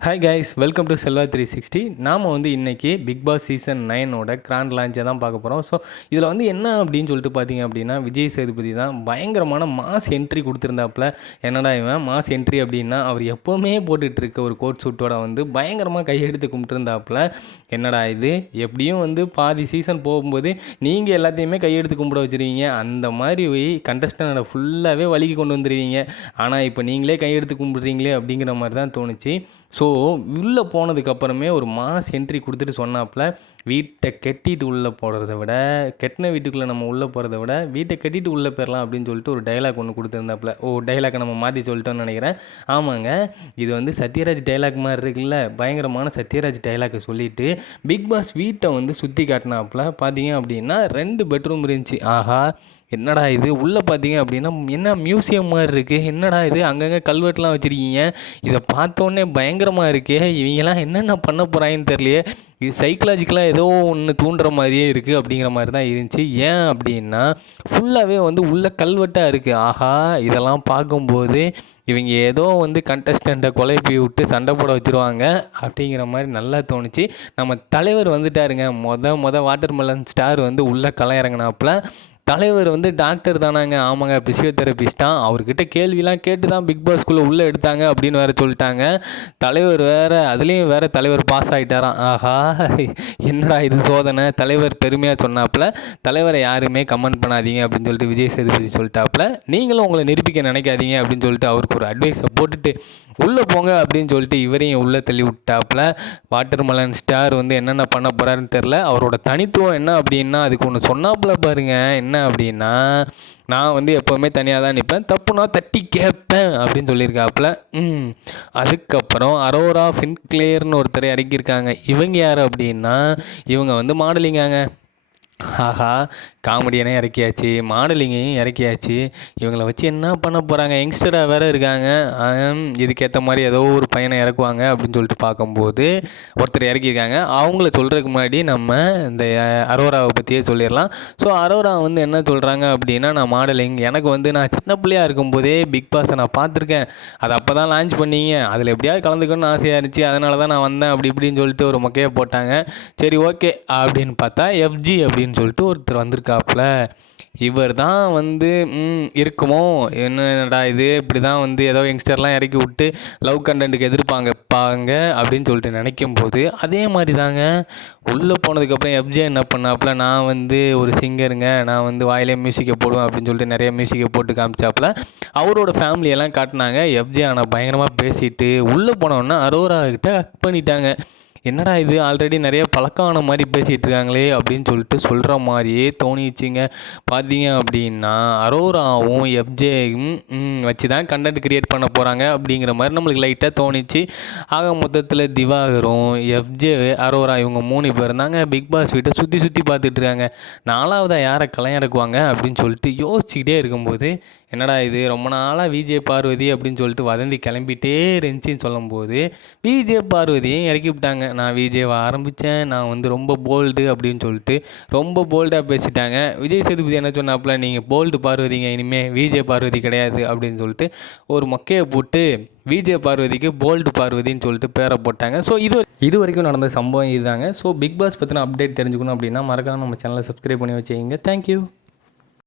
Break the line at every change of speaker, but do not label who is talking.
Hi guys welcome to Selva three sixty நாம் வந்து இன்றைக்கி பிக் பாஸ் சீசன் நைனோட கிராண்ட் லான்ச்சை தான் பார்க்க போகிறோம் ஸோ இதில் வந்து என்ன அப்படின்னு சொல்லிட்டு பார்த்தீங்க அப்படின்னா விஜய் சேதுபதி தான் பயங்கரமான மாஸ் என்ட்ரி கொடுத்துருந்தாப்புல. என்னடா இவன்? மாஸ் என்ட்ரி அப்படின்னா அவர் எப்போவுமே போட்டுட்டு இருக்க ஒரு கோட் சூட்டோட வந்து பயங்கரமாக கையெடுத்து கும்பிட்டுருந்தாப்புல. என்னடா இது? எப்படியும் வந்து பாதி சீசன் போகும்போது நீங்கள் எல்லாத்தையுமே கையெடுத்து கும்பிட வச்சுருவீங்க. அந்த மாதிரி போய் கண்டஸ்டனோட ஃபுல்லாகவே வலிக்கு கொண்டு வந்துடுவீங்க ஆனால் இப்போ நீங்களே கையெடுத்து கும்பிட்றீங்களே அப்படிங்கிற மாதிரி தான் தோணுச்சு. ஸோ உள்ளே போனதுக்கப்புறமே ஒரு மாஸ் என்ட்ரி கொடுத்துட்டு சொன்னாப்புல. வீட்டை கட்டிட்டு உள்ளே போகிறத விட கெட்டின வீட்டுக்குள்ளே நம்ம உள்ளே போகிறத விட வீட்டை கட்டிட்டு உள்ளே போயிடலாம் அப்படின்னு சொல்லிட்டு ஒரு டைலாக் ஒன்று கொடுத்துருந்தாப்புல. ஓ டைலாக்கை நம்ம மாற்றி சொல்லிட்டோம்னு நினைக்கிறேன். ஆமாங்க. இது வந்து சத்யராஜ் டைலாக் மாதிரி இருக்குல்ல. பயங்கரமான சத்யராஜ் டைலாக்கை சொல்லிவிட்டு பிக் பாஸ் வீட்டை வந்து சுற்றி காட்டினாப்புல. பார்த்தீங்க அப்படின்னா ரெண்டு பெட்ரூம் இருந்துச்சு. ஆஹா என்னடா இது? உள்ளே பார்த்தீங்க அப்படின்னா என்ன மியூசியம் மாதிரி இருக்குது என்னடா இது? அங்கங்கே கல்வெட்டுலாம் வச்சுருக்கீங்க. இதை பார்த்தோன்னே பயங்கரமாக இருக்கே. இவங்கெல்லாம் என்னென்ன பண்ண போகிறாங்கன்னு தெரியலையே. இது சைக்கலாஜிக்கலாக ஏதோ ஒன்று தூண்டுற மாதிரியே இருக்குது அப்படிங்கிற மாதிரி தான் இருந்துச்சு. ஏன் அப்படின்னா ஃபுல்லாகவே வந்து உள்ள கல்வெட்டாக இருக்குது ஆஹா இதெல்லாம் பார்க்கும்போது இவங்க ஏதோ வந்து கண்டஸ்டண்ட்டை குழப்பி விட்டு சண்டை போட வச்சுருவாங்க அப்படிங்கிற மாதிரி நல்லா தோணுச்சு. நம்ம தலைவர் வந்துட்டாருங்க. மொத மொதல் வாட்டர் மெலன் ஸ்டார் வந்து உள்ளே களை இறங்கினாப்புல தலைவர் வந்து டாக்டர் தானாங்க. ஆமாங்க பிசியோதெரபிஸ்டான் அவர்கிட்ட கேள்விலாம் கேட்டு தான் பிக் பாஸ்க்குள்ளே உள்ளே எடுத்தாங்க அப்படின்னு வேறு சொல்லிட்டாங்க. தலைவர் வேறு அதுலேயும் வேறு தலைவர் பாஸ் ஆகிட்டாராம் ஆஹா என்னடா இது சோதனை? தலைவர் பெருமையாக சொன்னாப்புல. தலைவரை யாருமே கமெண்ட் பண்ணாதீங்க அப்படின்னு சொல்லிட்டு விஜய் சேதுபதி சொல்லிட்டாப்புல. நீங்களும் உங்களை நிரூபிக்க நினைக்காதீங்க அப்படின்னு சொல்லிட்டு அவருக்கு ஒரு அட்வைஸை போட்டுட்டு உள்ளே போங்க அப்படின்னு சொல்லிட்டு இவரையும் உள்ளே தள்ளி விட்டாப்புல. வாட்டர் மலன் ஸ்டார் வந்து என்னென்ன பண்ண போகிறாருன்னு தெரில அவரோட தனித்துவம் என்ன அப்படின்னா அதுக்கு ஒன்று சொன்னாப்புல பாருங்கள் என்ன அப்படின்னா நான் வந்து எப்போவுமே தனியாக தான் நிற்பேன் தப்புனா தட்டி கேட்பேன் அப்படின்னு சொல்லியிருக்காப்புல. ம். அதுக்கப்புறம் அரோரா ஃபின்க்ளியர்னு ஒருத்தர் இறக்கியிருக்காங்க. இவங்க யார் அப்படின்னா இவங்க வந்து மாடலிங்காங்க. ஆஹா காமெடியனே இறக்கியாச்சு மாடலிங்கையும் இறக்கியாச்சு. இவங்கள வச்சு என்ன பண்ண போகிறாங்க யங்ஸ்டராக வேறு இருக்காங்க. இதுக்கேற்ற மாதிரி ஏதோ ஒரு பையனை இறக்குவாங்க அப்படின்னு சொல்லிட்டு பார்க்கும்போது ஒருத்தர் இறக்கியிருக்காங்க. அவங்கள சொல்கிறதுக்கு முன்னாடி நம்ம இந்த அரோராவை பற்றியே சொல்லிடலாம். ஸோ அரோரா வந்து என்ன சொல்கிறாங்க அப்படின்னா நான் மாடலிங் எனக்கு வந்து நான் சின்ன பிள்ளையாக இருக்கும்போதே பிக் பாஸை நான் பார்த்துருக்கேன். அது அப்போ தான் லான்ச் பண்ணீங்க. அதில் எப்படியாவது கலந்துக்கணும்னு ஆசையாக இருந்துச்சு அதனால தான் நான் வந்தேன். அப்படி இப்படின்னு சொல்லிட்டு ஒரு மொக்கையை போட்டாங்க. சரி ஓகே அப்படின்னு பார்த்தா எஃப்ஜி அப்படின்னு அப்படின்னு சொல்லிட்டு ஒருத்தர் வந்திருக்காப்புல. இவர் தான் வந்து இருக்குமோ? என்னடா இது? இப்படி தான் வந்து ஏதோ யங்ஸ்டர்லாம் இறக்கி விட்டு லவ் கண்டென்ட்டுக்கு எதிர்ப்பாங்க பாங்க அப்படின்னு சொல்லிட்டு நினைக்கும் போது அதே மாதிரி தாங்க உள்ளே போனதுக்கப்புறம் எஃப்ஜே என்ன பண்ணாப்புல நான் வந்து ஒரு சிங்கருங்க நான் வந்து வாயிலே மியூசிக்கை போடுவேன் அப்படின்னு சொல்லிட்டு நிறைய மியூசிக்கை போட்டு காமிச்சாப்புல. அவரோட ஃபேமிலியெல்லாம் காட்டினாங்க. எஃப்ஜே ஆனால் பயங்கரமாக பேசிட்டு உள்ளே போனோன்னா அரோரா கிட்ட அக் பண்ணிட்டாங்க. என்னடா இது? ஆல்ரெடி நிறைய பழக்கமான மாதிரி பேசிகிட்டு இருக்காங்களே அப்படின்னு சொல்லிட்டு சொல்கிற மாதிரியே தோணிச்சுங்க பார்த்தீங்க அப்படின்னா அரோராவும் எஃப்ஜேயும் வச்சு தான் கண்டென்ட் க்ரியேட் பண்ண போகிறாங்க அப்படிங்கிற மாதிரி நம்மளுக்கு லைட்டாக தோணிச்சு. ஆக மொத்தத்தில் திவாகரும் எஃப்ஜே அரோரா இவங்க மூணு பேர் இருந்தாங்க பிக் பாஸ் வீட்டை சுற்றி சுற்றி பார்த்துட்ருக்காங்க நாலாவதாக யாரை கலையறக்குவாங்க அப்படின்னு சொல்லிட்டு யோசிச்சுக்கிட்டே இருக்கும்போது என்னடா இது? ரொம்ப நாளாக விஜே பார்வதி அப்படின்னு சொல்லிட்டு வதந்தி கிளம்பிட்டே இருந்துச்சின்னு சொல்லும்போது விஜே பார்வதியும் இறக்கி விட்டாங்க. நான் விஜேவை ஆரம்பித்தேன் நான் வந்து ரொம்ப போல்டு அப்படின்னு சொல்லிட்டு ரொம்ப போல்டாக பேசிட்டாங்க. விஜய் சேதுபதி என்ன சொன்னாப்புல? நீங்கள் போல்டு பார்வதிங்க. இனிமேல் விஜே பார்வதி கிடையாது அப்படின்னு சொல்லிட்டு ஒரு மொக்கையை போட்டு விஜே பார்வதிக்கு போல்டு பார்வதின்னு சொல்லிட்டு பேரை போட்டாங்க. ஸோ இது இது வரைக்கும் நடந்த சம்பவம் இதுதாங்க. ஸோ பிக் பாஸ் பற்றின அப்டேட் தெரிஞ்சுக்கணும் அப்படின்னா மறக்காம நம்ம சேனலை சப்ஸ்கிரைப் பண்ணி வச்சுக்கிங்க. தேங்க்யூ